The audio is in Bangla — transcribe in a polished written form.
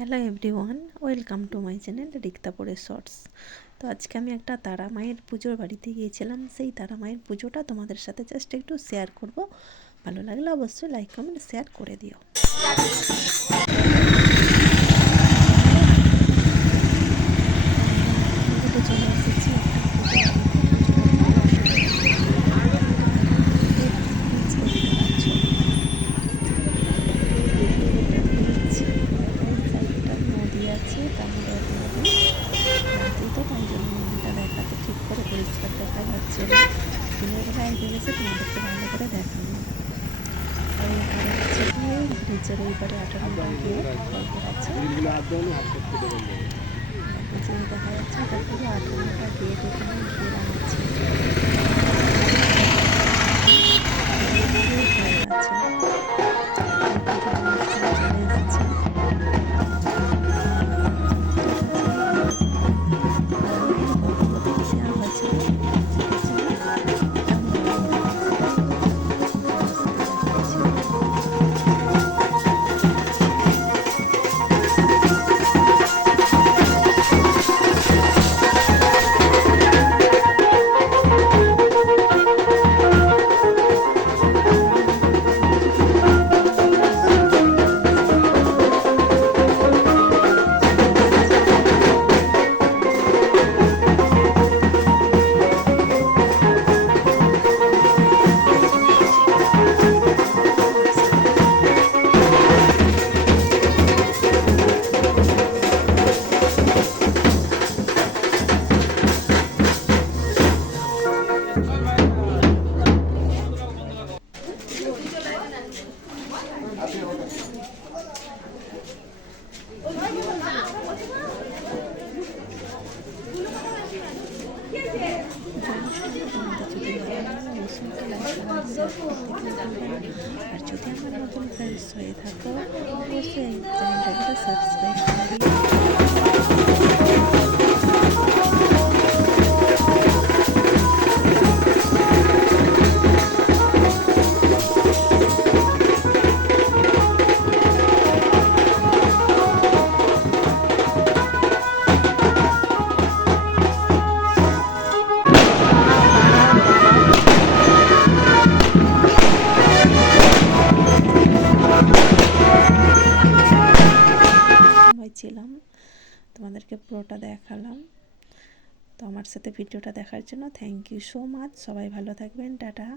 Hello everyone, welcome to my channel রিক্তাপুরের শর্টস। তো আজকে আমি একটা তারা মায়ের পুজোর বাড়িতে গিয়েছিলাম। সেই তারা মায়ের পুজোটা তোমাদের সাথে জাস্ট একটু শেয়ার করব। ভালো লাগলে অবশ্যই লাইক কমেন্ট শেয়ার করে দিও। চলে এসেছি একটা পুজো বাড়িতে। পুজোটা দেখতে পাচ্ছ, ওই সাইডটা নদী আছে, দামোদর নদী। রাতে তো তাই জন্য নদীটা দেখাতে ঠিক করে পরিষ্কার দেখা যাচ্ছে না। দিনের বেলা একদিন এসে তোমাদেরকে ভালো করে দেখানো। আর এখানে হচ্ছে গিয়ে ব্রিজের ওই পারে 18 গিয়ে আছে, যে দেখা যাচ্ছে এটা থেকে 18টা গেট এখানে ঘেরা আছে। আর যদি আমার নতুন ফ্রেন্ডস হয়ে থাকো অবশ্যই চ্যানেলটাকে সাবস্ক্রাইব করে দিও। ছিলাম, তোমাদেরকে পুরোটা দেখালাম। তো আমার সাথে ভিডিওটা দেখার জন্য থ্যাংক ইউ সো মাচ। সবাই ভালো থাকবেন, টাটা।